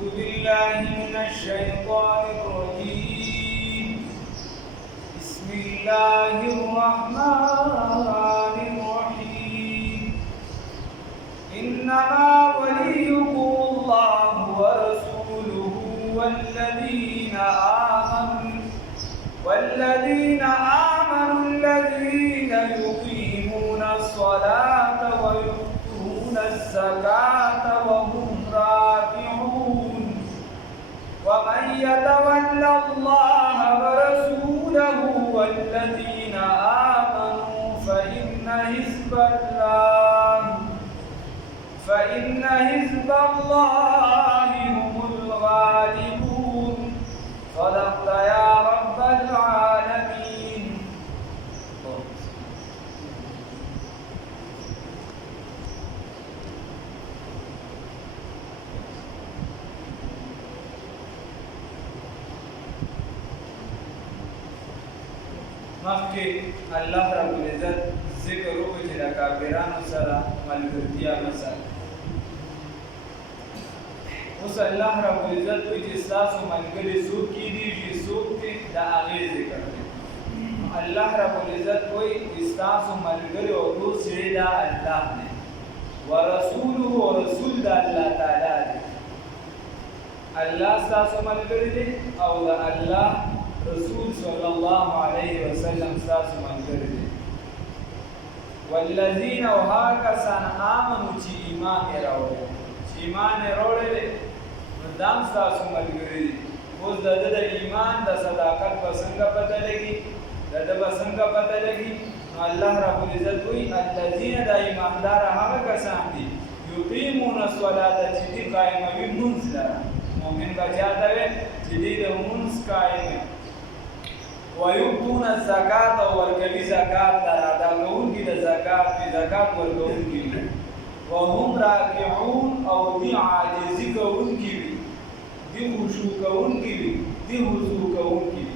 بالله من الشيطان الرجيم. بسم الله الرحمن الرحيم. إنما وليكم الله ورسوله والذين آمنوا الذين يقيمون الصلاة ويؤتون الزكاة وهم راكعون. ومن يتول الله ورسوله والذين آمنوا فإن حزب الله هم الغالبون. صدقت يا رب العالمين. مخکې الله رب العزت ذکر وکړي چې د کافرانو سره ملګرتیا مسله. اوس الله رب العزت وایي چې ستاسو ملګري څوک کېدي څوک دي د هغې ذکر کوي. الله رب العزت وایي چې ستاسو ملګري او دوست چې دا الله دی، ورسوله او رسول د الله تعالی دی. الله ستاسو ملګري دی او د الله رسول صلی الله علیه وسلم ستاسو ملګري دی. والذین او هغه کسان آمنو چې ایمان یې راوړی، چې ایمان یې راوړی دی نو دا هم ستاسو ملګري دي. اوس د ده د ایمان د صداقت به څنګه پته لګي، د ده به څنګه پته لګي؟ نو الله رب العزت وایي الذین دا ایماندار هغه کسان دي یقیمون الصلاة چې دوی قایموي لمونځ لره. مؤمن به چاته وي چې دوی د لمونځ قایم وي. ويؤتون الزکات او ورکوي زکات لره، ادا کوونکي د زکات وي، زکات ورکوونکي وي. وهم راکعون او دی عاجزی کوونکي وي، دی خشوع کوونکي وي، دی خضوع کوونکي وي.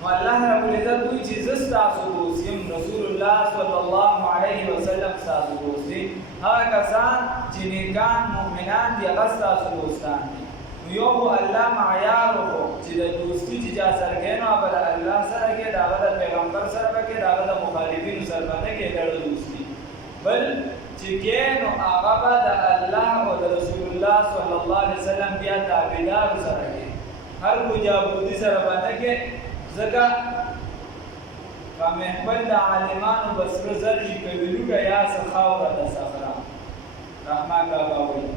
نو الله رب العزت وایي چې زه ستاسو دوست یم، رسول الله صلی الله علیه وسلم ستاسو دوست دی. هغه کسان چې نیکان مؤمنان دي هغه ستاسو دوستان دي. نو یو خو الله معیار وکړو چې د دوستي چې چا سره کوي نو هغه د الله سره کوي، د هغه د پیغمبر سره به کوي، د هغه د مخالفینو سره به نه کوي ګډه دوستي. بل چې کې نو هغه به د الله او د رسول الله صلی الله علیه وسلم بیا تابعدار سره کوي، هر مجابودي سره به نه کوي. ځکه په محفل د عالمانو به سره زر شي که ویلوکه یا څه خاوره د صخره رحمه کاکا وایي.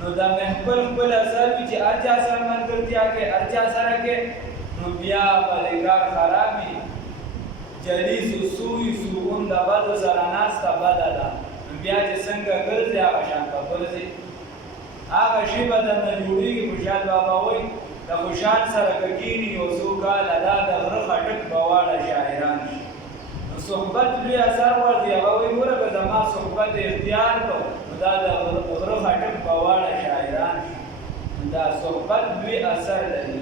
نو دا محفل خپل اثر وي چې هر چا سره ملګرتیا کوي، هر چا سره کوي، نو بیا به د کار خراب وي. جلیس سوی سوون د بدو سره ناسته بده ده، بیا چې څنګه ګرځي هغه شان به ګرځي. هغه شی به درنه جوړېږي. خوشحال بابا وایي د خوشحال سره که کښېني یو څو کاله دا د غره خټک به واړه شاعران شي. نو صحبت لوی اثر ورځي. هغه وایي ګوره که زما صحبت اختیار کړو نو دا د غره خټک به واړه شاعران شي. دا صحبت لوی اثر لري.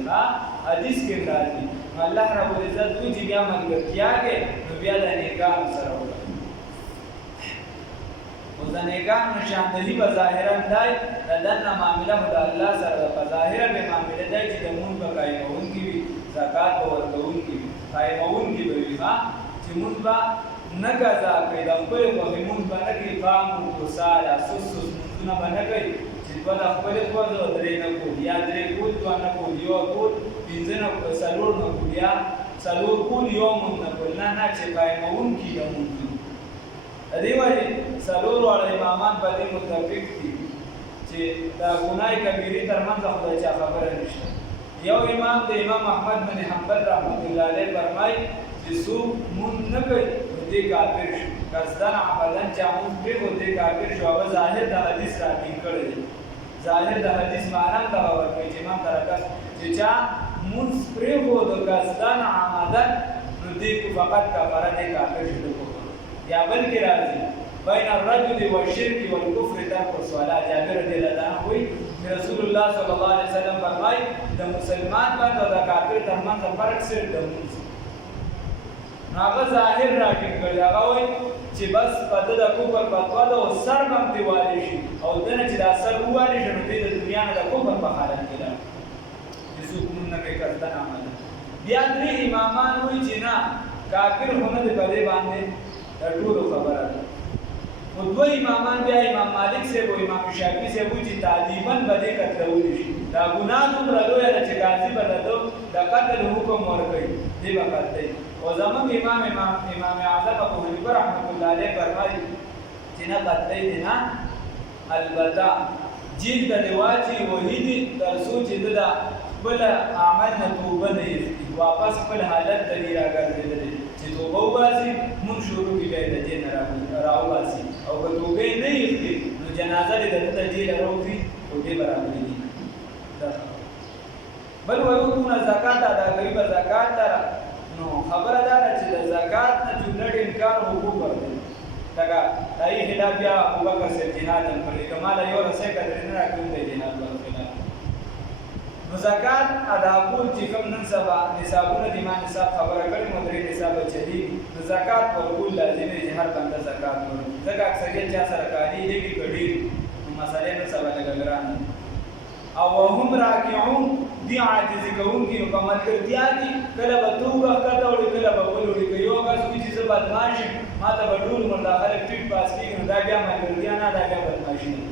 حدیث کې راځي نو الله رب العزت وایي چې بیا ملګرتیا کوي نو بیا د نیکانو سره وکړه. اوس د نیکانو شاندلي به ظاهرا دی د دننه معامله خو د الله سره ده. په ظاهره به معامله دی چې د لمونځ به قایموونکي وي، زکات به ورکوونکي وي، قایموونکي به وي، چې لمونځ به نه قضا کوي، د خپلې خوښې لمونځ به نه کوي، قام وصاله سس لمونځونه به نه کوي چې دوه د خپلې خوښې درې نه کول، یا درې کول دوه نه کول، یو کول پنځه نه کول، څلور نه کول، یا څلور کول یو لمونځ نه کول. نه چې قایموونکي د لمونځ. د دې وجې څلور واړه امامان په دې متفق دي چې د ګناه کبیرې تر منځ خو د چا خبره نشته. یو امام د امام احمد بن حنبل رحمت الله علیه فرمایي چې څوک لمونځ نه کوي نو دی کافر شو، قصدن عملا چا لمونځ پرېښود دی کافر شو. هغه ظاهر د حدیث راټینګ کړی دی، ظاهر د حدیث معنا هم دغه ورکوي چې امام درکس چې چا لمونځ پرېښود قصدن عمدا نو دی فقط کفره دی کافر شو. یا بلکې راځي بین الرجل والشرك والكفر ترک الصلاة. جابر رضی الله عنه وایي چې رسول الله صلی الله علیه وسلم فرمایي د مسلمان باندې او د کافر ترمنځ فرق صرف د لمونځ. نو هغه ظاهر راټینګ کړی. هغه وایي چې بس په د کفر فتوا ده او سر هم دې والي شي او دنه چې دا سر والي شي نو دې د دنیا نه د کفر په حالت کې ده څوک مونږ نه کوي کړه عمل بیا درې امامان وایي چې نه کافر هونه دې په دې باندې ټول خبره ده نو دوه امامان بیا امام مالک صاحب او امام شافعي صاحب چې تعلیما به دې قتلول شي دا ګناه دومره لویه ده چې قاضي به د قتل حکم ورکوي دې به قتلوي او زمونږ امام اعظم ابو حنیفه رحمة الله علیه فرمایي چې نه قتلوي دې نه البته جیل ته دې واچي وحیدي تر څو چې د خپل عمل نه توبه نه ایستي واپس خپل حالت ته دې راګرځېدلی چې توبه وباسي مونږ شروع کړي بیا د دې نه راوباسي او که توبې نه ایستي نو جنازه دې د جیل راوځي او دې به راغلي بل ويؤتون الزکات ادا کوي به زکات لره نو خبره دا ده چې د زکات نه جمله انکار حقوق ورته لکه دای خلاف بیا ابوبکر صاحب جهاد هم کړی کمال یو رسې کړی نه راکوي د جهاد ورخلاف نو زکات ادا کول چې کوم نن سبا نصابونه د ایمان نصاب خبره کړي مدري نصاب چلی نو زکات ورکول لازم دی هر بنده زکات ورکړي ځکه اکثریت چا سره کاری دی کړي نو مسالې نه سبا لګران او هم راکعون دی عاجز کوونکی نو په ملګرتیا کې کله به توبه کړه او کله به ولوري کوي یو کس چې زه بدمعاش ما ته به ټول مداخله ټیټ پاس کېږي نو دا بیا ملګرتیا نه دا بیا بدمعاشي نه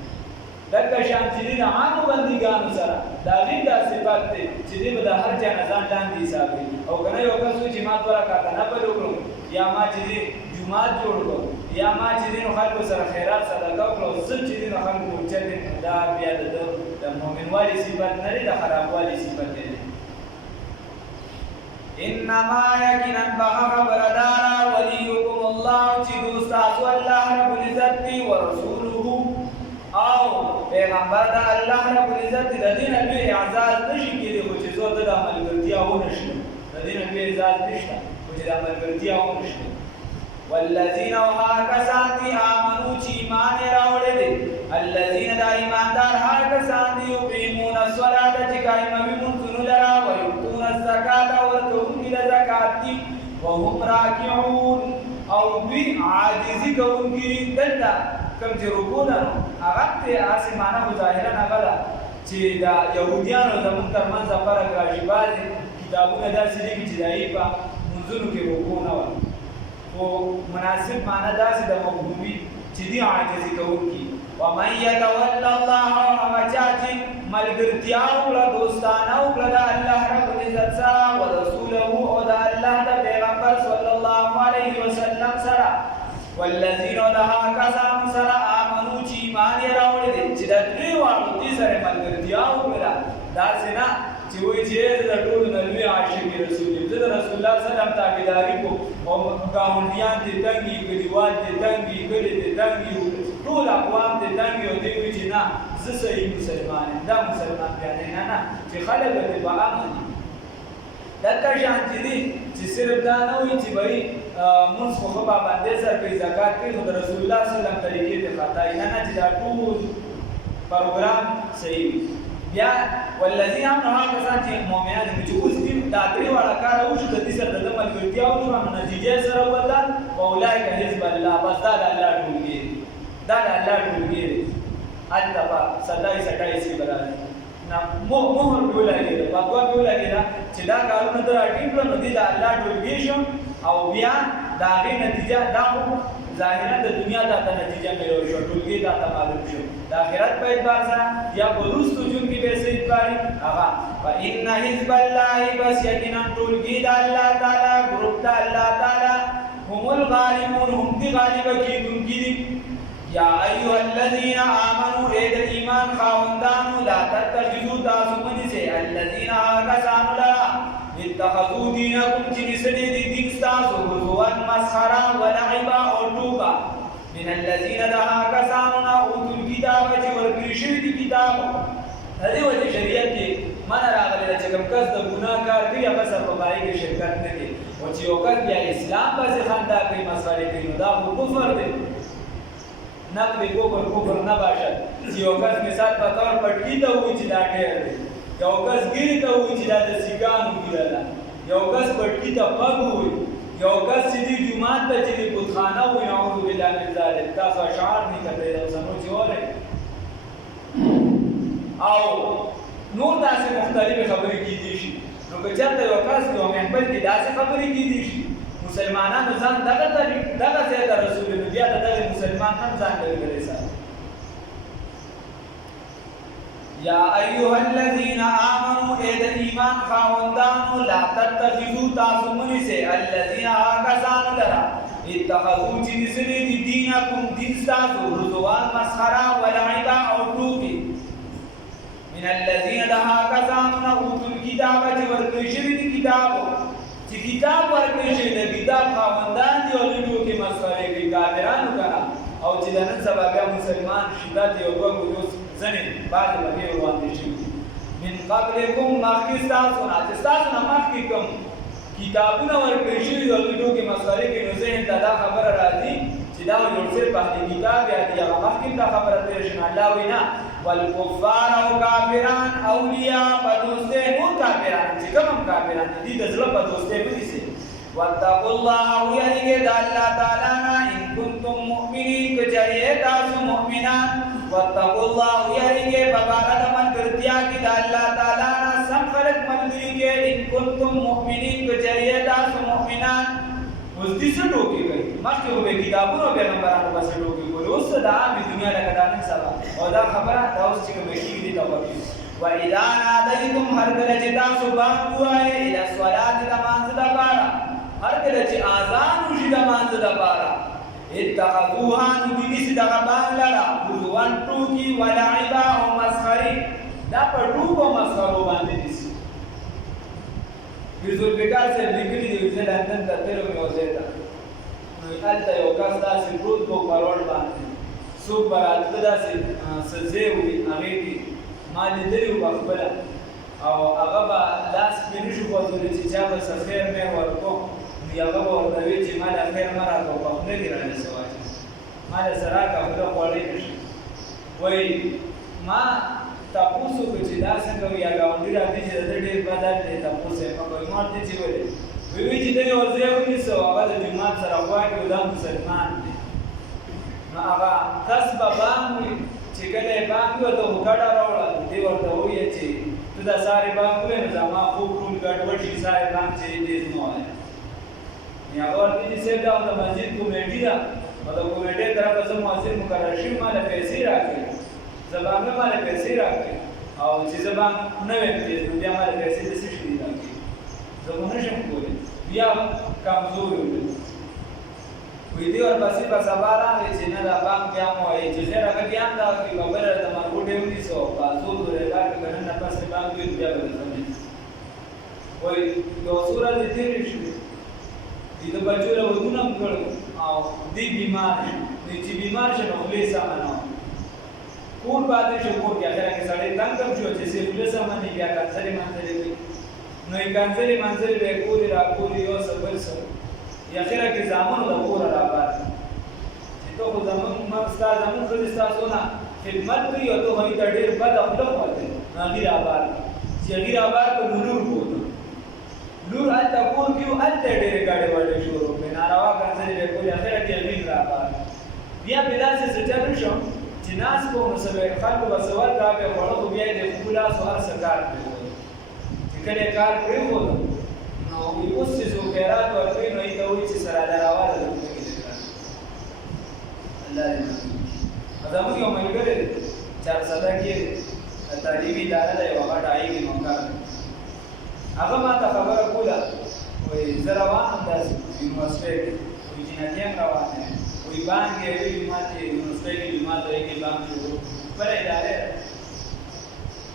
لکه شان چې د عامو بندګانو سره دا غي دا صفات دي چې دې به د هر چا نه ځان لاندې حسابوي او کنه یو کس چې ما دوه رکعاته نه بل وکړم یا ما چې جمعات جوړ کړو یا ما چې دین خلکو سره خیرات صدقه کړو زه چې دین خلکو چته دا بیا د مؤمن والی صفات نه د خراب والی صفات دی انما یقینا بخبردارا ولیکم الله چې دوستاسو الله رب العزت او رسوله او پیغمبر دا الله رب العزت د دین به اعزاز نشي کېږي خو چې زه د عملګرتیا ونه شم د دین به اعزاز نشته خو چې د عملګرتیا ونه شم والذین وهاکسان دی آمنو چې ایمان راوړل دي الذین دا ایماندار هاکسان دی یقیمون الصلاة چې قائموي منځونه لرا او یؤتون الزکات ورکوونکي د زکات دي وهم راکعون او دوی عاجزي کوونکي دلته کوم چې رکوع ده هغه ته آسمانه ظاهرا هغه ده چې دا يهوديانو زموږ ترمنځ فرق راشي بعضې کتابونه داسې دي چې دایي په منځونو کې رکوع نه وایي او مناسب معنی داسې د مفهومي چې دی عاجزي کوونکي ومن يتول الله هغه چې ملګرتیا وکړه دوستانه وکړه د الله رب العزت سره او رسوله او د الله د پیغمبر صلی الله علیه وسلم سره والذین دها کسان سره آمنو چې ایمان یې راوړی دی چې د دې واړو دې سره ملګرتیا وکړه داسې نه چې وایي چې د ټولو نه لوی عاشق رسول دی زه د رسول الله صلی الله علیه وسلم تابعداري کوم او ګاونډیان دې تنګي کلیوال دې تنګي کلي دې تنګي ټول اقوام دې تنګي او دې وایي چې نه زه صحیح مسلمان یم دا مسلمان بیانې نه چې خلک دې په امن دي دغه شان چې دي چې صرف دا نه وایي چې وایي مونږ خو په باندې سره کوي زکات کوي نو د رسول الله صلی الله علیه وسلم طریقې ته خطا نه چې دا ټول پروګرام صحیح بیا والذین آمنوا هغه کسان چې مؤمنان دي چې اوس دې دا درې واړه کار وشو د دې سره د ملګرتیا وشو نو نتیجه سره وته اولئک حزب الله بس دا د الله ټولګي دا د الله ټولګي التفا 27 کې برابر نه مهر ګولایي په دوا ګولایي چې دا کارونه تر اټینګ نو دي د الله ټولګي شو او بیا دا غي نتیجه دا ظاهرا د دنیا د نتیجه ملو شو ټولګي دا معلوم شو د آخرت په اعتبار سره یا بلوستو جون کې به سي اعتباري هغه فإن حزب الله بس یقینا ټولګي د الله تعالی ګروپ د الله تعالی هم الغالبون هم دي غالب کیدونکي دي یا ایها الذين امنوا اذا ایمان خاوندانو لا تتخذوا تعصبن سے الذين كانوا لا اتخذوا دينكم جنسدي دين استاسو هزوا مسخرا ولعبا او ټوکا من الذين دعا كساننا اوتوا الكتاب ورکړي دي کتاب هدي وجه شریعت کې من راغلی چې کوم کس د ګناه کار کوي هغه سره په پای کې شرکت نه کوي او چې یو کس بیا اسلام پسې خندا کوي مسالې کوي نو دا کفر دی نقل کفر نه باشد چې یو کس مثال په تور پټکی ته وایي چې دا ډېر دی یو کس ګیري ته وایي چې دا د سیګانو ګیره ده یو کس پټکی ته پګ وایي یو کس چې دی جومات ته چې دی بتخانه وي نعوذ بالله من ذلک تاسو اشعار نه کتلی او زمو چې ولی او نور داسې مختلفې خبرې کیدی شي نو که چېرته یو کس یو محفل کې داسې خبرې کیدی شي مسلمانانو ځان دغه ځای ته رسولي نو بیا د دغه مسلمان هم ځان لرې کړی ساتي یا ایها الذین آمنوا اے د ایمان خاوندانو لا تتخذوا تاسو منیسئ الذین کسانو لرا اتخذوا چې نیسلي دي دینکم دین ستاسو هزوا مسخره ولعبا او ټوکې من الذین د هغه کسانو نه اوتو الکتاب چې ورکړی شوي دي کتابو چې کتاب ورکړی شوی د کتاب خاوندان دي او دوی ټوکې مسخرې کوي کافرانو کنه او چې د نن سبا بیا مسلمان شدت یو دوه ګوتو ځنې بعضې بګې وړاندې شوي من قبلکم مخکې ستاسو نه چې ستاسو نه مخکې کوم کتابونه ورکړي شوي دي او دوی ټوکې مسخرې کوي نو ذهن ته دا خبره راځي چې دا یو صرف اهل کتاب یا دي هغه مخکې دا خبره تېره شي نو الله وایي نه والکفار او کافران اولیاء په دوستۍ نور کافران چې کوم هم کافران دي د زړه په دوستۍ ونیسئ واتقوا الله ويرجع الله تعالى إن كنتم مؤمنين كجري تاسو مؤمنان واتقوا الله ويرجع ببارد من کرتیا کی الله تعالی سم خلق ملګری کې ان كنتم مؤمنين كجري تاسو مؤمنان اوس دې څه ټوکی کوي مخکې به کتابونو پیغمبرانو بس ټوکی کوي اوس دا د دنیا لکه دانن سبا او دا خبره دا اوس چې کوم شي دي دا وایي واذا ناديتم هر کله چې تاسو باندې وایي الى الصلاه لمانځه د بارا هر کله چې اذان وشي د مانځه د بارا اتخذوها نبیس دغه باندې لرا هزوان ټوکی ولعبا او مسخري دا په ټوکو مسخرو باندې دي ذوالفقار صاحب لیکلي دي چې لندن ته تلو یو ځای ته نو هلته یو کس داسې پروت په کروڑ باندې څوک به راتله داسې څه ځای وي هغې کې ما لیدلي وو پخپله او هغه به لاس پرې نه شو خوځولی چې چا به څه خیر میر ورکړو هغه به ورته وي چې ما له خیر مه راکړه په خوله کې رانه څه واچوي ما له څه راکړه خوله خوړی نه شي وایي ما تپوس وکړو چې دا څنګه وي یا ګاونډي راځي چې د ده ډېر بدل دی تپوس یې مه کوئ ما ورته چې ولې وی چې دی یو ځای ونیسو هغه د جومات سره خوا کې دا مسلمان دی نو هغه کس به بام وي چې کله یې بام وي ورته خو ګډه راوړه دی ورته وویل چې ته دا سارې بام ووایې نو زما خوب ټول ګډوډ شي سارې بام چې تېز مه وایه هغه ورته چې صاحب دا د مسجد کمیټي ده او د کمیټۍ طرفه زه مؤثر مقرر شوي ما له پیسې راکړې زه به هم ما له پیسې راکړې او چې زه به نه ویم تېز نو بیا ما له پیسې د څه شي دي راکړې زه خو نه شم کولی بیا کمزوري وکړې وایي دی ورپسې به سبا راغی چې نه دا بام بیا مو وایي چې خیر هغه بیا هم دغه کوي خبره د مرګوټې ونیسو په زور ورې راکړې که نن نه پس بام وي بیا به درته ونیسو وایي یو څو ورځې تېرې شوې د بچو له ودونه هم کړو او دی بیمار شو چې بیمار شو نو خولې سمه نه کور پاتې شو کور کې اخره کې سړی تنګ هم شو چې خولې سمه نه بیا کانسلې منځلې کوي نو یې کانسلې منځلې به یې کورې راکورې یو څه بل څه اخره کې زامنو د کوره راپاتې چې ته خو ستا زمونږ ښځې ستاسو نه خدمت کوي او ته هغوی ته ډېر بده خوله خوځې نو هغې رابار چې هغې رابار کړو نو لور بوتو لور هلته کور کې و هلته یې ډېرې ګاډې واډې شروع کړې ناروا کنځلې به یې کولې اخره کې هغې رابار بیا پې داسې څه چل شم چې ناست به نو څه به خلکو به څه ورکړه به یې خوړه خو بیا یې د ښکو لاسو هر څه کار پرېښود چې کله یې کار پرېښود نو اوس چې څوک خیرات ورکوي نو هغې ته وایي چې سره راواله ده الله دې زموږ یو ملګری دی چارسده کې تعلیمي اداره ده یوه غټه هغې کې نوکر دی هغه ما ته خبره کوله وایي زه روان یم داسې یونیورسټۍ کې وایي جنتي هم روان یم وایي بانک یې وي جومات یې یونیورسټۍ کې جومات دی کې بانک شروع خپله ادارې ده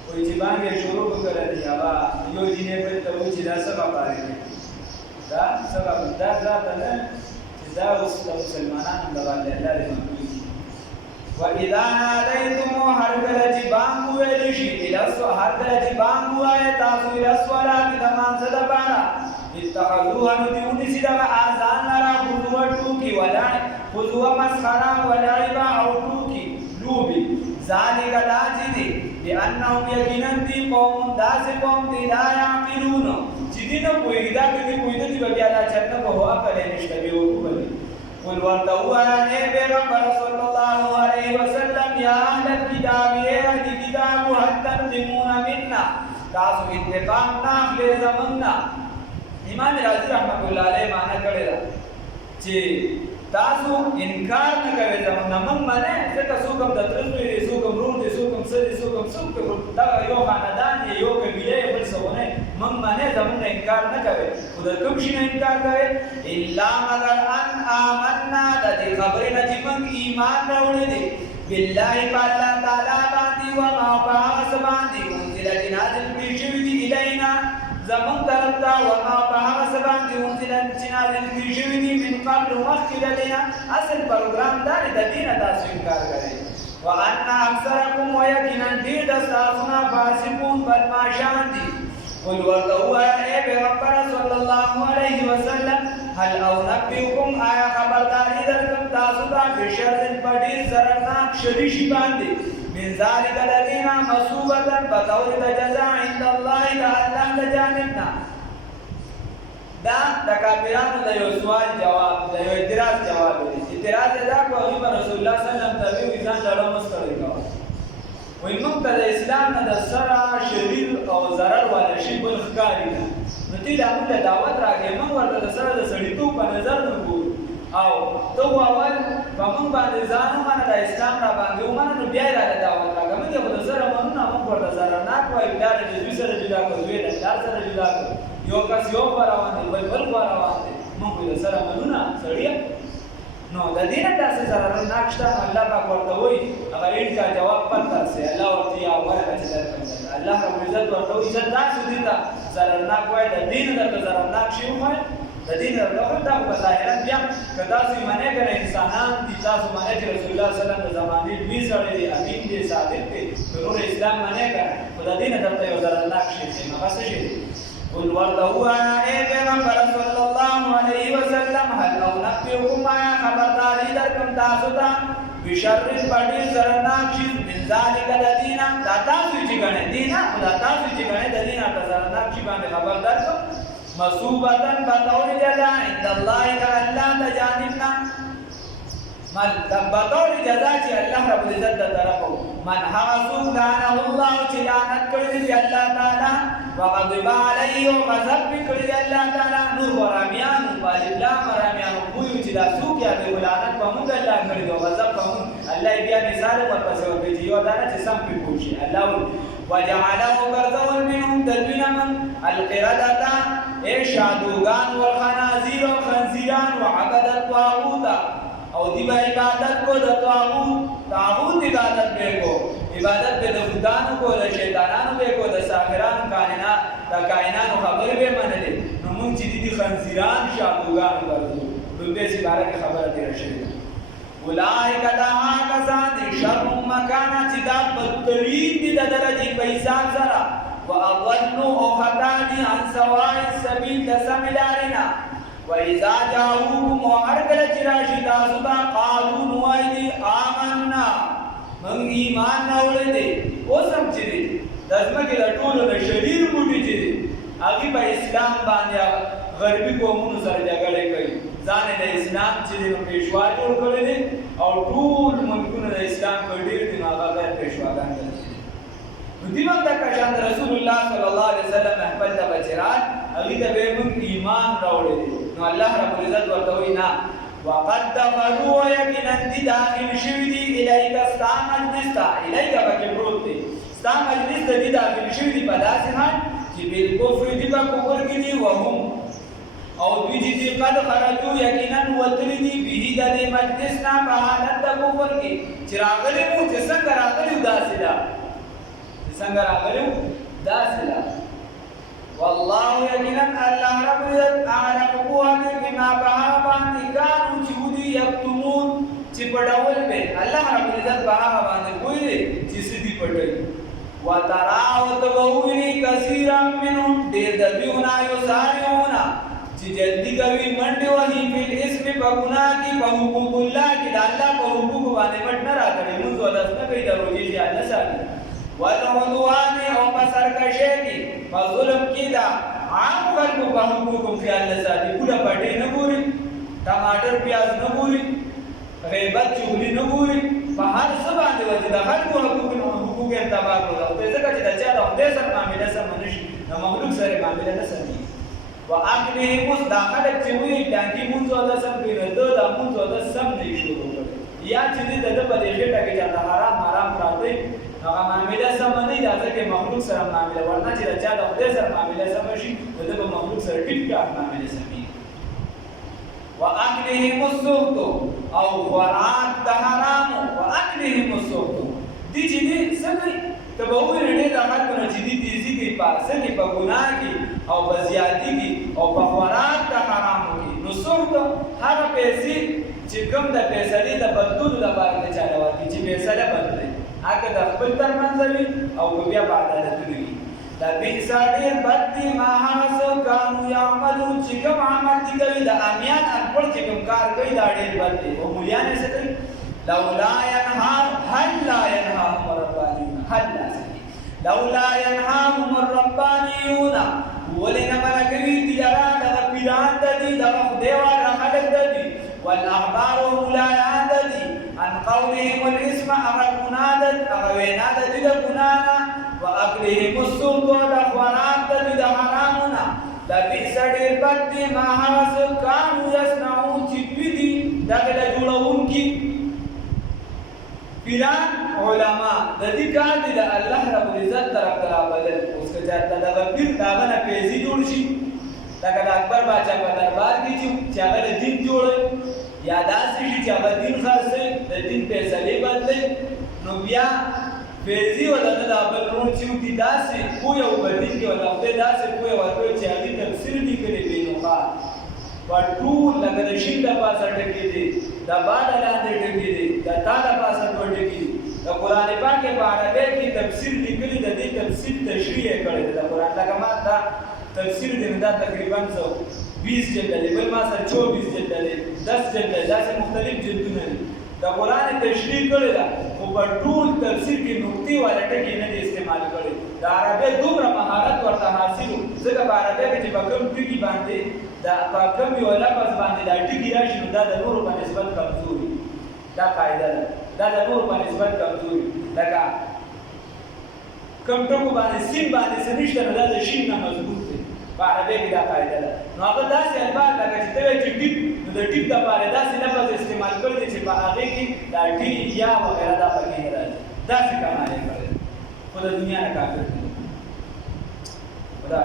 وایي چې بانک یې شروع وکړه دي هغه یو جینۍ بل ته وایي چې دا څه بپارې دی دا څه دا ذاته نه چې دا اوس د مسلمانانو د باندې الله دې محفوظ کړي وَإِذَا نَادَيْتُمْ هر کله چې بانګ وویل شي هر کله چې بانګ ووایه تاسو إِلَى الصَّلَاةِ د لمانځه دپاره اتَّخَذُوهَا نو دې ونیسي دغه اذان لره هزوه ټوکې هزوه مسخره ولعبه او ټوکې لوبې ذلک دا چې دی بأنهم یقینا دي قوم داسې قوم دي لا یعقلون چې دې نه پوهېږي دا که دې پوهېدلي به بیا دا چل نه به هو عقل یې نشته بېوقوفه دي قل ورته ووایه ای پیغمبر صلی الله علیه وسلم یا اهل الکتاب ای اهل کتابو هل تنقمون منا تاسو انتقام نه اخلئ زموږ نه امام رازي رحمت الله علیه معنا کړې ده چې تاسو انکار نه کوئ زموږ نه موږ منې ځکه څوک هم د تره زوی دی څوک هم ورور دی څوک هم څه دی څوک هم څوک دی دغه یو خاندان دی یو قبیله یې بل څه ونه موږ منې زموږ نه انکار نه کوئ خو د کوم شي نه انکار کوئ الا مگر ان آمنا د دې خبرې نه چې موږ ایمان راوړی دی بالله په الله تعالی باندې وما په هغه څه باندې انزل چې نازل کړي شوي دي الینا زمون طرف ته وما په هغه څه باندې انزل چې نازل کړي شوي دي من قبل مخکې د دینه اصل پروګرام دا دی د دینه تاسو انکار کوئ وان اکثرکم ویقینا ډېر د ستاسو نه فاسقون بدمعشان دي قل ورته ووایه ای پیغمبر صلی الله علیه وسلم هل انبئکم آیا خبرداری درکړم تاسو ته بشر په ډېر ضررناک شري شي باندې من ذلك الذين مصوبة بطور د جزاء عند الله د الله د جانبنا دا د کافرانو د یو سوال جواب د یو اعتراض جواب دی اعتراض دا کوي رسول الله صلی الله علیه وسلم ته وی ځان ډاډه مستړی کوي وای موږ ته د اسلام نه د سره شریر او ضرر والا شی بل ښکاري نه نو دې د موږ دعوت راغی موږ ورته د سره د سړیتوب په نظر نه ګورو او ته اول په موږ باندې ځان باندې د اسلام را باندې ومنه نو بیا را دعوت راغی موږ په سره مونږ نه موږ ورته ضرر نه کوي بیا د دې سره جدا کوي د لار سره جدا کوي یو کس یو روان دی بل روان دی موږ د سره مونږ نه سړیا نو د دې نه تاسو ضرر نه کړه الله پاک ورته وایي هغه ان کا جواب پتا سي الله ورته یا ورته چې درکړي الله رب عزت ورته وایي چې تاسو دې ته ضرر نه کوي د دې نه د ضرر نه شي وایي د دې نه دا په ظاهرا بیا کدا سي معنی کړه انسانان دي تاسو معنی چې رسول الله صلی الله علیه وسلم د زمانه دوی سره دي امین دي صادق دي نور اسلام معنی کړه خدای دې نه درته یو ضرر نه شي نو بس شي قل ورته وایه ای پیغمبر صلی الله علیه وسلم هل انبئکم آیا خبرداری درکړم تاسو ته بشر پټي زرناک شي من ذلک الذین دا تاسو چې غنه دینه دا تاسو چې غنه د دینه زرناک شي باندې خبردار کو مصوبتن بطور جزاء عند الله تعالی د جانبنا من بطور جزاء چې الله رب العزت د طرفو من حسو لعنه الله چې لعنت کړی دی الله تعالی وغضب علیه وغضب کړی دی الله تعالی نور ورمیان بالله مرمیان کوی چې دا څوک یا د لعنت په موږ الله کړی دی غضب په موږ الله بیا مثال ورپسې ورته یو دا چې سم په کوشي الله وجعله غرضا منهم تدوین من القردة اے شادوغان والخنازیر و خنزیران وعبد الطاغوت او دیبا عبادت کو د طاغوت عبادت به کو عبادت به د خدانو کو د شیطانانو به کو د ساحرانو کائنانو خبر به منلې نو موږ چې دي خنزیران شادوغان ورته په دې سره خبره دي راشي اولئک دعا کسان شر مکانا چې دا بدترین دي د درجې په حساب سره واضلوا او خطانی عن سواء السبيل لسملارنا واذا جاءوكم وهرکل چې راشي تاسو ته قالوا نوایدي آمنا من ایمان راوړل دي اوس هم چې دي د ځمکې د ټولو د شریر بوټي چې دي هغه په اسلام باندې غربي قومونو سره جګړه کوي ځان د اسلام چې د پېښوا جوړ کړی دي او ټول ملکونه د اسلام په ډېر دي هغه غیر پېښواګان دي دیوان د کشان رسول الله صلی الله علیه وسلم خپل د بچران هغه د موږ ایمان راوړل نو الله رب العزت ورته وینا وقد دخلوا یقینا دي داخل شوی دي الیک استعمل نستا الیک بکبروت دي استعمل نستا دي داخل شوی دي په داسې حال چې بالکفر دي په کفر کې دي وهم او دوی چې قد خرجوا یقینا وتلی دي به د مجلس نه په حالت د کفر کې چې راغلي مو چې څنګه راغلي داسې ده څنګه راغلو داسلا والله یقینا الله رب العزت اعلم بما باندې كانوا جهودي یکتمون چې پډول به الله رب العزت باندې کوئی چې سدي پټي وتراوتووني كثيرا منهم دې د بیونا یو ساريونا چې جلدی کوي منډه وهي په اسم په ګناه کې په حقوق الله کې د الله په حقوق باندې پټ نه راغلي موږ ولاسنه کوي دروځي چې الله ساتي والعدوان او پسر کشی کی فظلم کی دا عام خلکو په حقوقو خیال نه ساتي پوله پټې نه ګوري ټماټر پیاز نه ګوري غیبت چغلي نه ګوري په هر څه باندې ورته د خلکو حقوق یې تباه کړل او ځکه چې د چا د خدای سره معامله سم نشي د مخلوق سره معامله نه سمي واکله مس داخله چې وي ټانکی مونږ د سم پیرده د مونږ د سم نه شروع کړ یا چې د په دې ټکه کې چې حرام راځي هغه معامله سم نه دی ځکه مخلوق سره معامله ورنه چې د چا د خدای سره معامله سم شي د مخلوق سره ټیټ معامله سمي واکلهم السحت او خوراک د حرام واکلهم السحت دي چې دي څنګه تبوی رڼې د خلکو نه چې دي تیزی کې پاسه کې په ګناه کې او په زیاتی کې او په خوراک د حرام کې نو سحت هغه پیسې چې کوم د فیصلې د بدلولو لپاره نه چالواتي چې فیصله بدلې هغه د خپل ترمنځ وي او بیا په عدالت وي دا بیساډیر بدی ما هاس کانو یعملون چې کوم عمل دي کوي د امیان خپل چې کوم کار کوي دا ډیر بدی او مولیان څه کوي لولا ينهار هل لا ينهاهم الربانيون هل لا لولا ينهاهم الربانيون ولنا ملکوي تجاران د پیران د دي د خدایوار خلق د دي والاحبار مولیان د دي عن قولهم الاسم اغنادت اغوینات د ګنانا واکلهم السحت والاخوانات د حرامنا لبئس ډیر بد دي ما هاس کانو یصنعون چې دوی دي دغه جوړونکي پیران علما د دې کار دي د الله رب العزت طرف ته راغلل اوس که چاته دغه پیر داغه نه پیسې جوړ شي دغه د اکبر باچا په دربار کې چې هغه دین جوړ یا داسې شي چې هغه دین خرڅي د دین فیصلې بدلې نو بیا فیضی ولنه د بل رون چې دي داسې خو یو بدین کې ولا خدای داسې خو یو ورته چې هغه تفسیر دي کړي بینوخا په ټول لکه د شین د پاسه ټکی دي د باد لاندې ټکی دي د تا د پاسه ټکی دي د قران پاک په عربی کې تفسیر لیکلي د دې تفسیر تشریح کړي د قران لکه ما دا تفسیر دې دا تقریبا 20 جلد بل ما سره 24 جلد 10 جلد داسې مختلف جلدونه دي د قران تشریح کړي دا او په ټول تفسیر کې نقطې والا ټکی نه دي استعمال کړي د عربی دومره مهارت ورته حاصل ځکه په عربی کې چې په کوم ټکی باندې دا په کوم یو لفظ باندې دا ټکی راشي نو دا د نورو په نسبت کمزوري دا قاعده ده دا د نورو په نسبت کمزوري لکه کوم ټکو باندې سین باندې سنشته نو دا د شین نه مضبوط دی په عربی کې دا قاعده ده نو هغه داسې الفاظ لکه چې ته چې ټیپ نو د ټیپ لپاره داسې لفظ استعمال کړی چې په هغه کې دا ټی یا وغیرہ دا پکې راځي داسې کمال یې کړی خو د دنیا نه کافر دی دا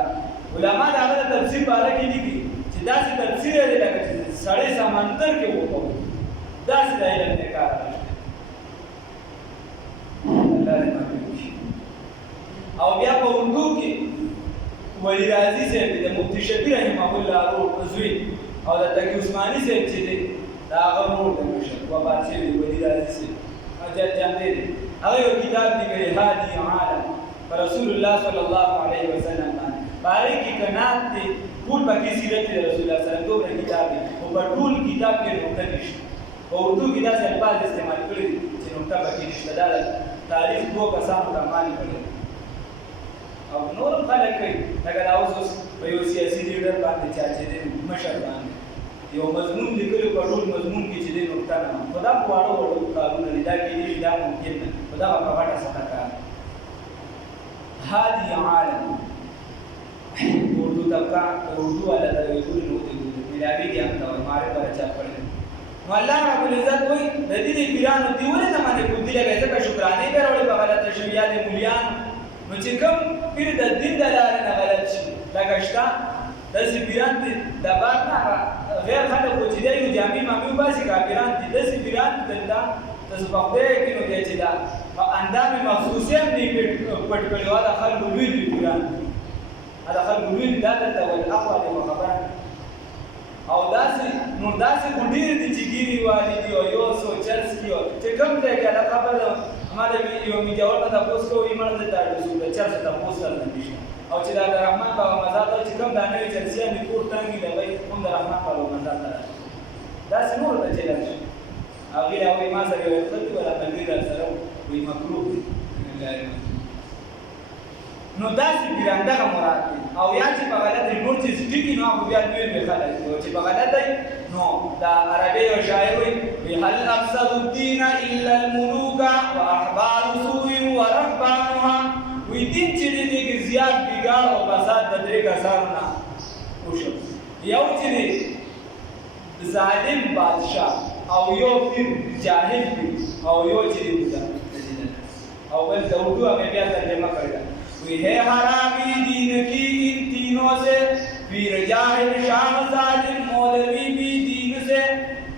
علما دا د تفسیر په اړه کې دي چې داسې تفسیر لري لکه چې سړی سمندر کې وکړي داسې د علم نه کار الله دې مخکې او بیا په اردو کې ولی رازی صاحب د مفتی شفیع رحمه الله عضوی او د تقی عثماني صاحب چې دی دا هغه مور د مشر وفات شوی ولی رازی صاحب اجازه جان دی هغه یو کتاب لیکلی هادي عالم رسول الله صلی الله علیه وسلم باندې باندې کې کنات دی ټول پکې سیرت رسول الله صلی الله علیه وسلم دوه کتاب دی او په ټول کتاب کې نقطه نشته او اردو کې داسې الفاظ استعمال کړي چې نقطه پکې نشته دا تاریخ دوه کسانو کمال کړي او نور خلک کوي لکه دا اوس په یو سیاسي لیډر باندې چې دی مشر باندې یو مضمون لیکلی په ټول مضمون کې چې دی نقطه نه خدا په واړو وړو کارونه لیدا کې دي دا ممکن نه خدا په غټه سره کار هادي عالم اردو طبقہ اردو والا دا اردو نو دی ملاوی کې هم دا ماره پر چا پړل نو الله رب العزت وایي د دې پیرانو دیونه نه باندې کو دی لګای ته شکرانه به وروړي په غلطه شویا دي مولیان نو چې کوم پیر د دین د لارې نه غلط شي لکه شته داسې پیران دي د باد نه غیر خلک چې دی یو جامع مامي باسي کافران دي داسې پیران دلته تاسو په خپل کې نو دی چې دا په اندام مخصوصي هم دی پټ کړي والا خلک لوی دي پیران دا خلک لوی دي دا دلته ول اقوال خبره او داسې نو داسې ګډیر دي چې ګيري والی دی او یو سوچرس کیو چې کوم ځای کې دا خبره हमारे वीडियो में जवाब ना तपोस को ईमान देता है तो अच्छा से तपोस करना चाहिए और चिदा रहमान का मजाक है चिकम दाने की चर्चा में कोट टांगी ले भाई हम रहमान का मजाक है दास नूर तो चला अभी आओ ईमान से तो वाला तकरीर सर कोई मकरूह نو داسې ګرانده مراد دی او یا چې په غلط نور چې ټیکی نو هغه بیا دوی به خلک او چې په غلط دی نو دا عربي او شاعر وي هل افسد الدين الا الملوك واحبار سوء ورهبانها وی دین چې دې کې زیات بګاړ او فساد د درې کسانو نه وشو یو چې ظالم بادشاہ او یو پیر جاهل او یو چې او بل د اردو هغه بیا ترجمه کړی وی ہے حرامی دین کی ان تینوں سے پیر جاہل شاہ ظالم مولوی بھی دین سے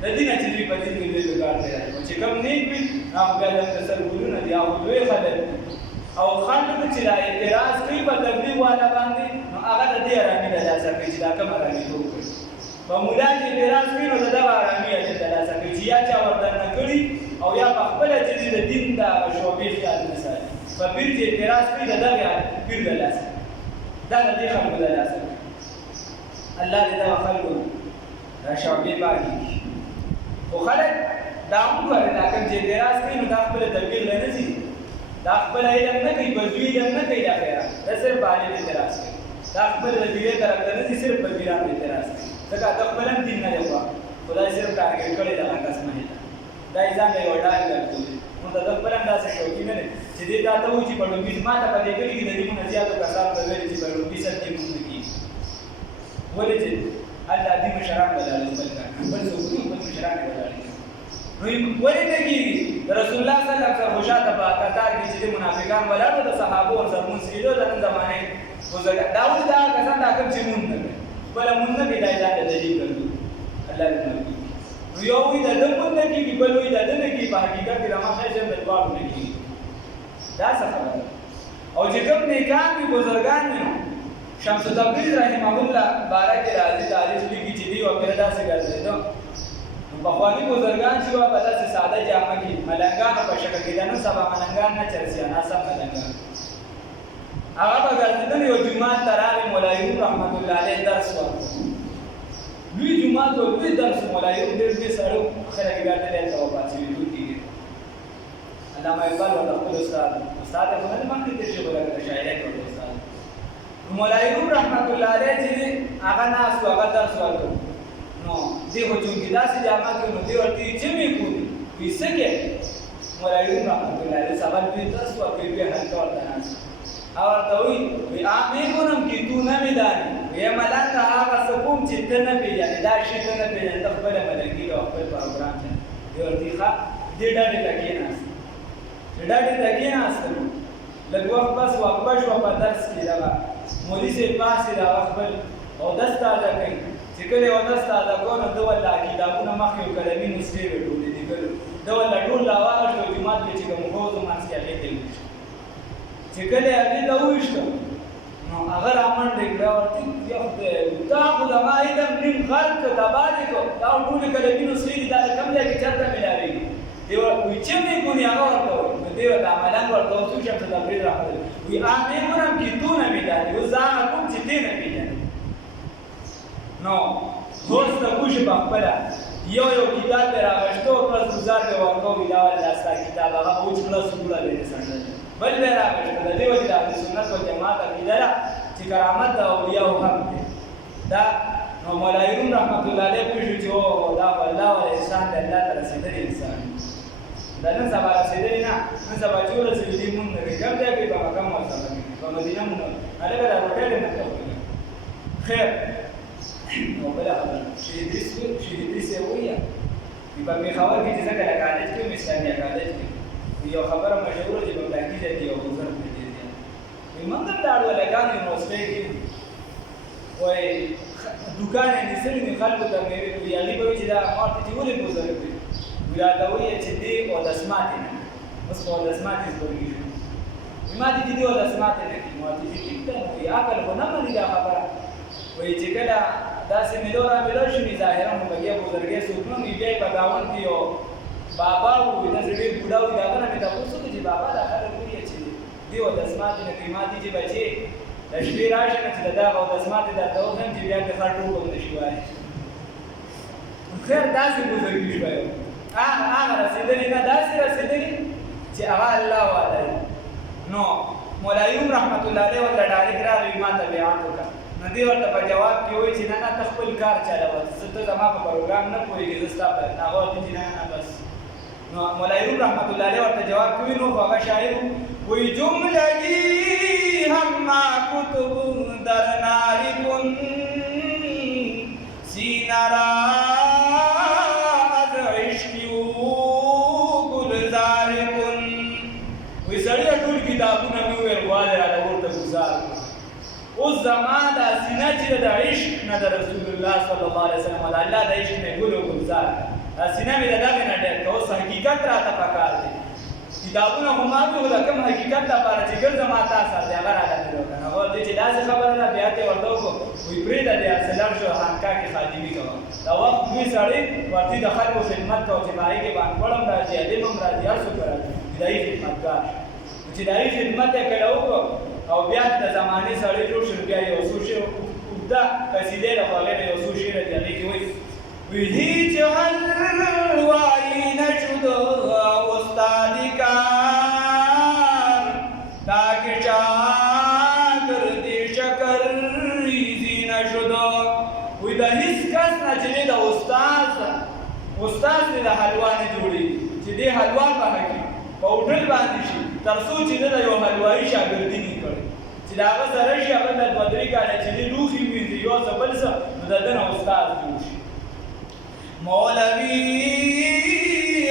د دین چې دوی په دین کې بګاړ دی چې کوم نیک وي هغه بیا د تسلګلونه دی او دوی خلک او خلک چې لا اعتراض کوي په تبلیغ والا باندې نو هغه د دې ارامي د لاسه کوي چې دا کوم ارامي وکړي په مولا چې اعتراض کوي نو دا ارامي چې د لاسه کوي چې یا چا ورته نه کړي او یا په خپل چې د دین د شوبې خیال نه ساتي په پیر چې اعتراض کوي دا پیر د لاسه دا د دې خلکو د لاسه الله دې دا خلکو دا شوبې باندې خو خلک دا موږ دا کوم چې اعتراض کوي نو دا خپل تبلیغ نه نشي دا خپل علم نه کوي بزوی علم نه کوي دا خیره دا صرف باندې اعتراض کوي دا خپل د دې طرف ته نه صرف په بیان اعتراض کوي ځکه دا خپل دین نه دی خدای صرف ټارګټ کړی دا قسمه دی دا ځان له وډای درته نو دا خپل اندازه شوقي نه چې دې دا ته و چې په لوبي ما ته په دې کې د دې مونږ زیاتو کسان په ویل چې په لوبي سره کې مونږ کی ولې چې الله دې مشران بدلول بل څه په مشران بدلول نو ولې نه کیږي رسول الله صلی الله علیه وسلم خوشاله په قطار کې چې منافقان ولاړو د صحابه او زمون سیدو د زمانه وزګ داوود دا کسان دا کوم چې مونږ نه بل مونږ نه بدایله د دې کړو الله دې نو یو وی د دمون نه کیږي بل وی د دنه کې په حقیقت کې رمه خیزه د دوار نه کیږي دا څه خبره او چې کوم نیکان وي بزرګان نو شمس تبریز رحمه الله بارک راضي تاریخ لیکي چې دی او پیدا څه ګرځیدو بخوانی بزرگان چې وا په داسې ساده جامه کې ملنګانو په شکل کې دنه سبا ملنګان نه چرسیانا سم ملنګان هغه په ګرځیدل یو جمعه تراوی مولایو رحمت الله علیه درس ورکړ لوی جمعه ته لوی درس مولایو ډېر دې سره خلک ګرځیدل ته وپاتې ویل کېږي علامه اقبال او خپل استاد په نه باندې دې شی ولګه شاعري کوي استاد مولایو رحمت الله علیه چې هغه ناس هغه درس ورکړ نو دیو چونکی داسې جامه کې نو دیو ورته چې مې کوي وسکه مولایو رحمت الله علیه سوال به تاسو په دې حل ورته ناس او ورته وی امینونم کې تو نه میداني وی ملک هغه سکوم چې ته نه پیژنې دا شی ته نه پیژنې ته خپل ملګری او خپل پروګرام ته دیو ورته ښه دې ډاډه لګی ناس ډاډه لګی ناس لږ وخت بس واپس په درس کې دا مولوی سي پاسه دا خپل او دستا دا کوي چې کله و دستا دا کو نو دوه کتابونه مخې او کلمې نسخې وټولې دي ګل دوه ټول لا واغشتو جماعت کې چې کوم موضوع مانس کې هغه دی چې کله هغه دا وښته نو هغه رامن دې کړه ورته یو دا خو د ما علم نیم غلط تبادل کو دا ټول کلمې نسخې دا کم ځای کې چرته ملاوي دیو وی چې مې کو نه هغه ورته دیو دا عملان ورته اوسو چې څه تبریر راغلی وی امینونم کې تو نه میداني و ځان کوم چې دې نه پیژنې نو هوس ته کوشش خپل یو کتاب راغشتو پس گزار به ورکو ویلا ولا ستا کتاب هغه اوچ پلس ګولا دې سندل بل به راغشتو د دې وجه د سنت او جماعت عقیده چې کرامت د اولیاء هم دي دا نو مولایون رحمت الله علیه پوښتنه چې او دا الله او انسان د الله تعالی رسیدل انسان دا نن سبا رسیدل نه نن سبا چې رسیدل مونږ نه کوم ځای کې په مکه موثقه په مدینه مونږ هغه دا هوټل نه کوي خیر نو بل خبر شهیدی سویه په میخوار کې چې څنګه کالج کې اسلامي کالج کې یو خبره مشهور چې په تاکید دی او وزر په دې دی موږ دا ولګان یونیورسيټي کې وای دکان یې نسل نه خلکو ته مې یالي به چې دا مارته چې ولې وزر دی ویا دا وایي چې دی او د سمات نه اوس په د سمات زګوري ما دې دی او د سمات نه کې مو دې چې ته یا عقل خو نه مې دا خبره وای چې کله دا سیملورا ملو شي ظاهرا مو بګي بزرګي سوتنو می بیا په گاون کې او بابا وو دا سړي بوډا وو دا نه مې تاسو ته چې بابا دا خبره کوي چې دیو د اسمات نه قیمت دي بچي د شپې راشي چې دا او د اسمات دا ته هم چې بیا د خاطر کوم نشي وای خیر داسې بزرګي شوی هغه رسیدلی نه داسې رسیدلی چې هغه الله وعده نو مولا ایوب رحمت الله علیه ورته ډایرکټ راغی ما ته بیعت وکړه. نو دې ورته په جواب کې وایي چې نه نه ته خپل کار چلوه، ته زما په پروګرام نه پوهېږې، زه ستا په هغه ورته چې نه نه بس. نو مولا ایوب رحمت الله علیه ورته جواب کوي. نو هغه شاعر وایي جملگی همه کتب در ناری کن سینه را از عشقی و گلزار کن. وایي سړیه ټول کتابونه مې وویل غواړې راله ورته ګزار کړه. اوس زما دا سینه چې د عشق نه د رسول الله صلی الله علیه وسلم د الله د عشق نه ګل و ګلزار دا سینه مې د دغې نه ډېر که اوس حقیقت راته پکار دی. کتابونه خو ما ویل د کوم حقیقت لپاره چې ګرځه ما تا سره دی هغه راته مې وکړه. هغه ورته چې داسې خبره ده بیا ته ورته وکړو وایي پرېږده دی ارسلان شو خانقاه کې خادمي کوه. دا وخت دوی سړی ورته د خلکو خدمت کوه چې په هغې کې بانکوړ هم راځي عالم هم راځي هر څوک راځي فدایي خدمتګار چې د هغې خدمت یې کله وکړو او بیا د زمانې سړی جوړ شو. بیا یو څو شعر اوږده قصیدې د خو هغې نه یو څو شعره دي هغې کې وایي هیچ حلوایی نشد استادی کار تاکه شاگردی شکر ریزی نشد. وی د هیڅ کس نه چې د استاد د حلوا نه جوړي چې د حلوا په حقي په هوټل باندې شي تر څو چې د یو حلوایي شاګردي نه کړي چې د هغه سره شي هغه د دوه درې کاله چې د لوښي وینځي یو څه بل څه نو د ده نه استاد جوړ شي. مولوی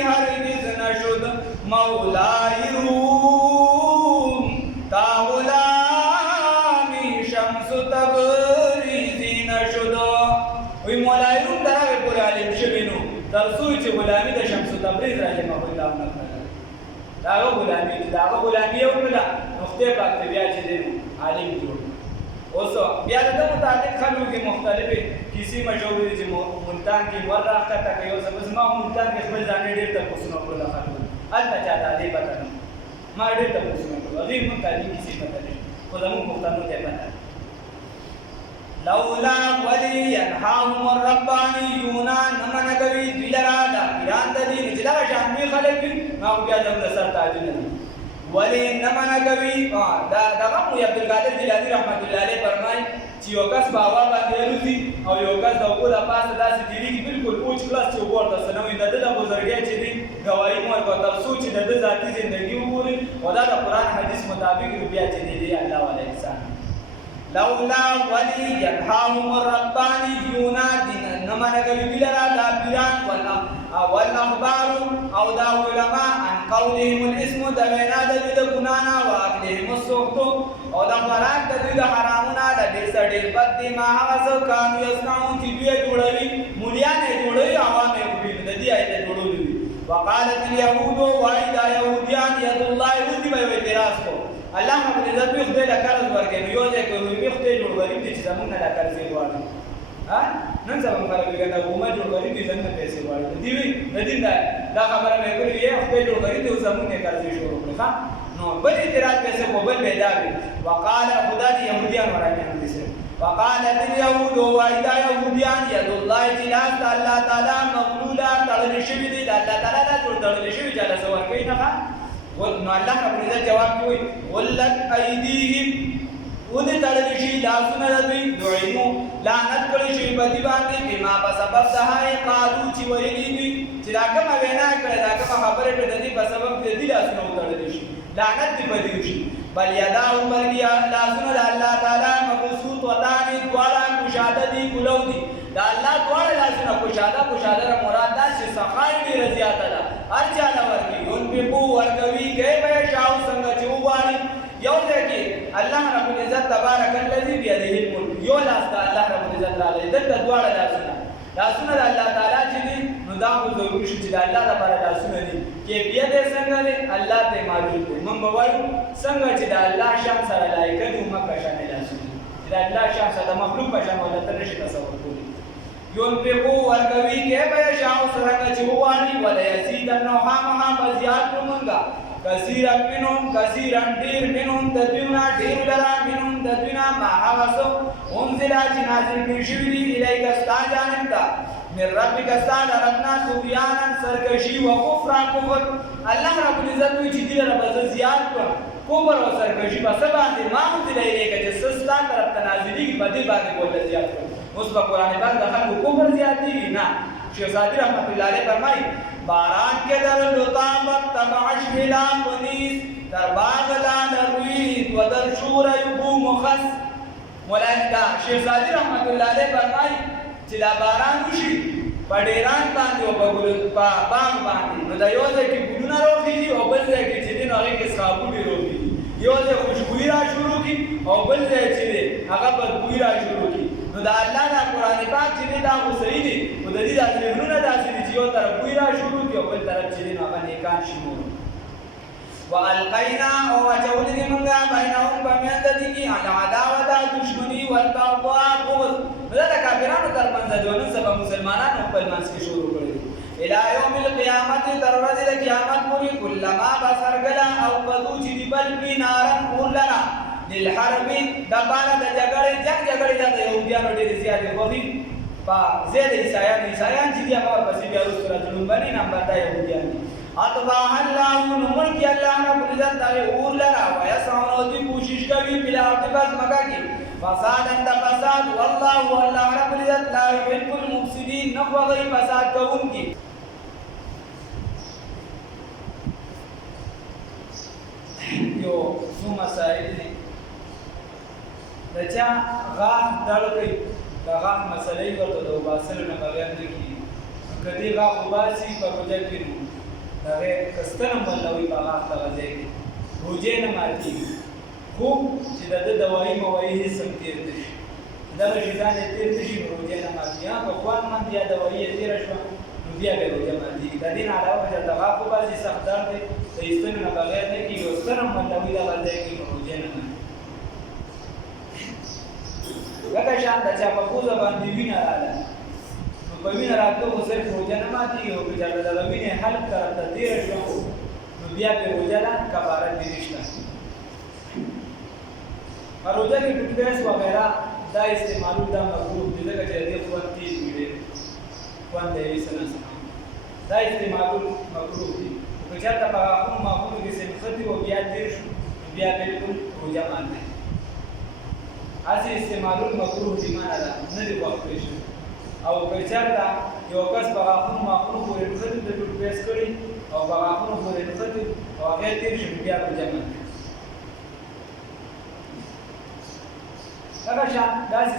هرگز نشد مولای روم تا غلامی شمس تبریزی نشد. وی مولای روم در هغې پورې عالم شوي نو تر څو چې غلامي د شمس تبریز رحمه الله نه کړله د هغه غلامي چې د هغه غلامي یې وکړله نو خدای پاک ته بیا چې دی عالم جوړ. اوس بیا د ده متعلق خلکو کې مختلفې کیسې مشهورې دي چې ملتان کې ور راښکته کوي. اوس بس ما ملتان کې خپل ځانې ډېر تپوسونه وکړل خلکو هلته چاته دې پته نه ما ډېر تپوسونه وکړل هغې موږ ته دې کیسې پته نه خو زموږ پښتنو ته یې پته لولا ولی ینهاهم الربانیون نه منع کوي دوی لره دا پیران د دي چې دغه شان دوی خلک وي نو بیا زموږ د سر تاجونه دي ولی نه منع کوي. دغه مو عبدالقادر جیلاني رحمت الله علیه فرمایي چې یو کس په هوا باندې الوځي او یو کس د اوبو د پاسه داسې تېرېږي بالکل اوچ کلاس چې اوبو ورته څه نه وي د ده د بزرګۍ چې دی ګواهي مو ورکوه تر څو چې د ده ذاتي زندګي وګوري او دا د قرآن حدیث مطابق بیا چې دی الله والا انسان. لولا ولی ینهاهم الربانیون نه منع کوي دوی لره دا پیران والاخبار او دا علما عن قولهم الاسم د وینا د دوی د ګناه نه و اکلهم السحت او د خوراک د دوی د حرامونه د ډېر څه ډېر بد دي ما هغه څه کانو یصنعون چې دوی یې جوړوي مولیان یې جوړوي عوام یې کوي د دې آیت جوړولي وي. وقالت اليهود وایي دا یهودیان ید الله اوس دي به یې اعتراض کو الله رب العزت به خدای له قرض ورکوي نو یو ځای کې وایي خدای جوړ غریب دي چې زموږ نه له قرض یې غواړي نن سبا خلک وایي دا حکومت جوړ غریب دي زموږ نه پیسې غواړي دي وي د دین دا خبره مې کړې وي خدای جوړ غریب دي زموږ نه قرض یې شروع کړي نو بل اعتراض پیسې کو بل پیدا وي. وقال خدا دي يهوديان ورانيان دي وقالت اليهود وإذا يهوديان يد الله جلاس الله تعالى مغلولا تړل شوي دي الله تعالی دا جوړ تړل شوي چې الله سوار کوي نه نو الله رب العزت جواب کوي ولت ايديهم ودې تړل شي لاسونه د دوی دعینو لعنت کړی شي په دې باندې بما په سبب د هغې قالو چې ویلي دي چې دا کومه وینا کړې دا کومه خبرې کړې د دې په سبب د دې لاسونه وتړلی شي لعنت دې په دې وشي. بل یداه بلکې لاسونه د الله تعالی مبسوط ودانې دواړه کشاده دي کلو دي د الله دواړه لاسونه کشاده را مراد دا چې سخا یې ډېره زیاته ده هر چا له ورکوي ينفقو ورکوي کیف یشاء څنګه چې وغواړي. یو ځای کې الله رب العزت تبارک الذي بيده الملک یو لاس د الله رب العزت راغلی دلته دواړه لاسونه د الله تعالی چې دي نو دا خو ضروري شو چې د الله لپاره لاسونه دي کیفیت یې څنګه دی الله ته موجود دی. موږ به وایو څنګه چې د الله شان سره لایقه دي همغه په شان یې لاسونه دي چې د الله شان سره د مخلوق په شان ورته نشي تصور کولی. ينفقو ورکوي کیف یشاء څرنګه چې وغواړي وليزيدنهم خامخا به زیات کړو موږ کثیرا ډېر منهم د دویونه ډېر لره منهم د دویونه ما هغه څه انزل چې نازل کړي شوي دي الیک ستا جانب ته من ربک استاد ربنا طغیانا سرکشی و کفر کفر الله رب العزت وی چې دې رب زیات کړ کفر او سرکشی په سبا باندې ما مونږ لري کې چې سستا طرف تنازلی په دې باندې کول زیات کړ اوس په قران پاک د خلکو کفر زیات دي نه شیخ سعدی رحمت الله علیه فرمایي باران کې در لطامت تبعش بلا پنیس در باغ لان روید و در شور یبو مخص مولانا شیخ سعدی رحمت الله علیه فرمایي چې دا باران وشي په ډیران باندې او په باغ باندې نو دا یو ځای کې ګلونه روخېږي او بل ځای کې چې دی نو هغې کې صابونې روخېږي یو ځای خوشبویي را شروع کړي او بل ځای چې دی هغه بدبویي را شروع کړي نو د الله دا قرآن پاک چې دی دا خو صحیح دی خو د دې دا ذهنونه داسې دي چې یو طرف بوی را شروع کړي او بل طرف چې دی نو هغه نیکان شمول والقینا او اچولې دې مونږه بینهم په میانځ دې کې العداوة دشمني والبغضاء بغض دا د کافرانو ترمنځ د نن سبا مسلمانانو خپل منځ کې شروع کړي الى يوم القيامت تر ورځې د قیامت پورې کلما بسرګلا او قدو چې دی بل په نارن ورلرا للحرب د بار د جګړې د يهودانو ډېر زیات وږي په زید عیسایان چې دی هغه پسې بیا وروسته راځي باندې نمبر د يهودان اطبع الله نمر کی الله رب العزت دا ورلرا ويسعون دي کوشش کوي په لار د بس مکا کې فساد انت فساد والله رب العزت لا يحب المفسدين نخوا غي فساد کوونکی یو څو مسائل دي دچا غاښ دړکې د غاښ مسلې ورته د وباسلو نه بغیر نه کېږي کدی غاښ وباسي په روژه کې نو هغې کستنه ملوي په غاښ دغه ځای کې روژې نه ماتېږي خو چې د ده دوایي موایي هېڅ هم تېر نه شي دغه شیطان یې تېر نه شي نو روژه نه ماتېږي په خوند مند یا دوایي یې تېره شوه نو بیا بیا روژه ماتېږي د دې نه علاوه چې د غاښ وباسي سخت درد دی د ایستلو نه بغیر نه کېږي او ستنه ملوي دغه ځای کې نو روژه نه ماتېږي لکه شان د چا په پوزه باندې وینه راغله نو په وینه راتلو خو صرف روژه نه ماتېږي او که چېرته دغه وینې حلق طرف ته تېره شوه نو بیا پرې روژه ده کفاره پرې نشته په روژه کې ټوټپیس وغیره دا استعمالول دا مکروه دي ځکه چې د دې خوند تېز وي ډېر خوند د یوې څه نه دا استعمالول مکروه دي که چېرته په غاښونو ماښونو کې سنښتي و بیا تېر شو نو بیا بلکل روژه ماته هسې استعمالول مکروه دي معنه ده نه دي خوښ کړی شوي او که چېرته یو کس په غاښونو ماښونو پورې نښتي د ټوټپیس کړي او په غاښونو پورې نښتي او هغې تېر شي نو بیا روژه ماته هغه شان داسې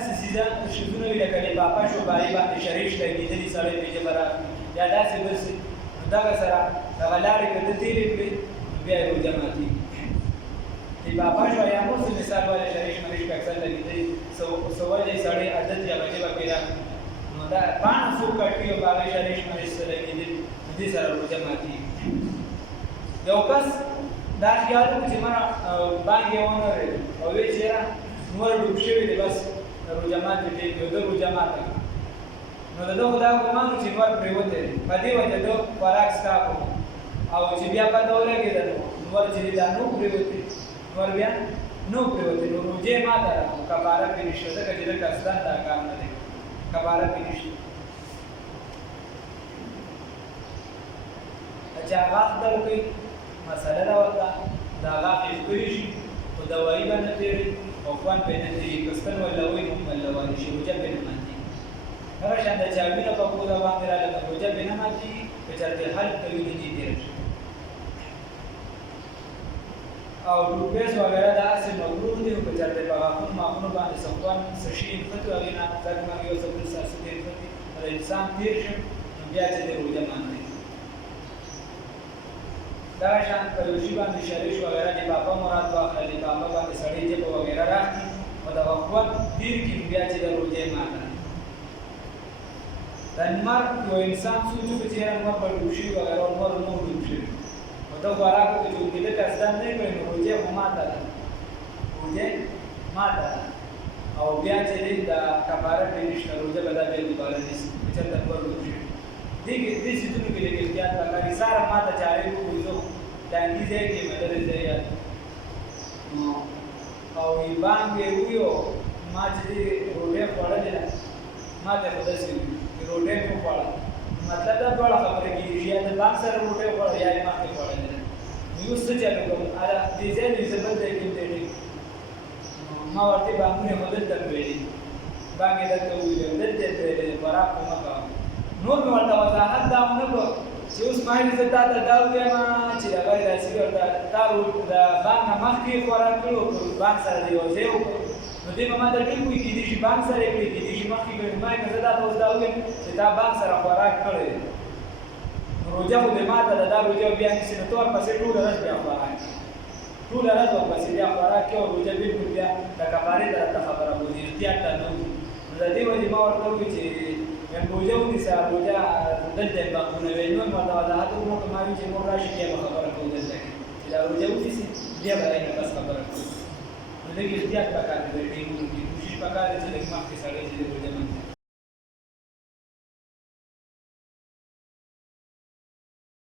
شیزونه وي لکه لفافه شو باري باندې شریش لګېدلي سړی پرې ژبه راکړي یا داسې بل څه نو دغه سره دغه لارې که ده تېرې کړي نو بیا یې روژه ماتېږي لفافه شو یا نور څه مثال والی شریش مریش په اکثر لګېدلي څه وجې سړی عادت یې هغه ژبه پرې راکړي نو دا پاڼه څوک کټي او په هغې شریش مریش څه لګېدلي نو دې سره روژه ماتېږي یو کس دا خیال وکړي چې مړه بانګ یې ونه رېږي او ویې چې یاره نور ډوب شوي دی بس روژه ماتې دی یو ده روژه ماته نو د ده خو دا ګمان و چې نور پرېوتی دی په دې وجه ده خوراک سټاپ وکړو او چې بیا پته ولګېده نو نور چې دی دا نو پرېوتی نور بیا نو پرېوتی نو روژې ماته ده خو کفاره پرې نشته ځکه چې ده قصدن دا کار نه دی کفاره پرې نشته چې غاښ در کوي مسله ده ورته دا غاښ یې ښکلي شي خو دوایي به نه تېري او خوند پرې نه تېرېږي که ستن ولوي نو هم ولولی شي روژه پرې نه ماتېږي هغه شان د چا وینه په پوزه باندې راغله روژه پرې نه ماتېږي که چېرته حلق ته وینې دې تېره شي او ټوټپیس وغیره دا هسې مکروه دي که چېرته په غاښونو ماښونو باندې څه خوند څه شي نښتي هغې نه ځکه مګ یو څه بل څه تېر نښتي د انسان تېر شي نو بیا چې دی روژه ماتېږي دغه شان په یو شي باندې شریش وغیره لفافه مراد واخله لفافه باندې سړی ژبه وغیره راکړي او دغه خوند تېر کړي بیا چې د روژې ماته د لمر یو انسان سوچ وکړي چې یاره لمر به ډوب شوي وغیره او لمر نه ډوب شوي او ده خوراک وکړي چې اوږدېده قصدن نه کړي نو روژې خو ماته ده روژې ماته ده او بیا چې دی د کفاره پرې نشته روژه به دا بیا دوباره نیسي که چېرته لمر ډوب شوي دې سیزونو کې لږ احتیاط پکار ساره ما ته چارې وکړو زه ډانګي ځای کې مې لرې ځای یاد او بانګ یې ویو ما چې دې ډوډۍ خوړلې ده ما ته خو داسې روټۍ مې وخوړه مطلب دا دواړه خبرې کېږي یا د بانک سره روټۍ وخوړه یا یې مخکې خوړلې ده نو اوس څه چلو کوم دې ځای نه زه بل ځای کې دی ما ورته بانکونه خو دلته ویلي بانک یې درته وویل دلته ویلې خوراک خو مه کوه نور مې ورته وضاحت دا ونه کړ چې اوس ما یې زه تا ته دا ووایم چې دغه داسې ورته تا د بانک نه مخکې خوراک کړو بانک سره دې یو ځای وکړو نو دې به ما ته ټیک وایي کېدای شي بانک سره یې کړي کېدای شي مخکې کړي ما یې که زه تا ته اوس دا ووایم چې تا بانک سره خوراک کړی دی روژه خو دې ما ته ده دا روژه بیا نیسي نو ته ورپسې ټوله ورځ بیا خوراک ټوله ورځ ورپسې بیا خوراک کوې او روژه بلکل بیا د کفارې طرف ته خبره بولي احتیاط ته نه وځي نو د دې وجې ما ورته وویل چې روژه ونیسه روژه دلته یې بانکونه ویل نو مې ورته وضاحت وکړو که ما ویل چې موږ راشي بیا به خبره کوو دلته کې چې دا روژه ونیسي بیا به رانه بس خبره کوو نو لږ احتیاط پکار دی د ټیمونو کې کوشش پکار دی چې لږ مخکې سړی چې د روژه منځ